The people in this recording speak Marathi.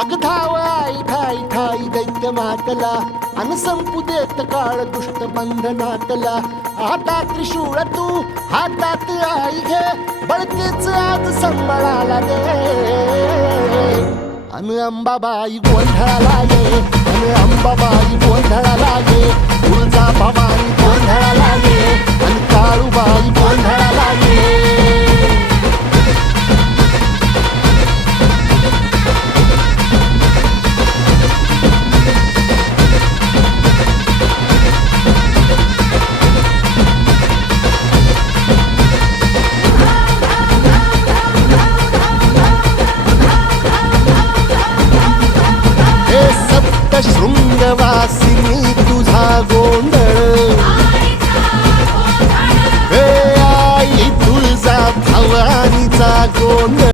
अग धाव आई ठाई ठाई दैत्य मातला अन संपू देत काळ दुष्ट बंधनातला. आता त्रिशूळ तू हातात आई घे बळकेच आज संबळाला दे. अन अंबाबाई गोंधळाला ये अन अंबाबाई गोंधळाला ये. तुळजा भवानी गोंधळाला ये अन काळूबाई गोंधळाला ये. शृंगवासिनी तुझा गोंधळ हे आई तुळजा भवानीचा गोंधळ.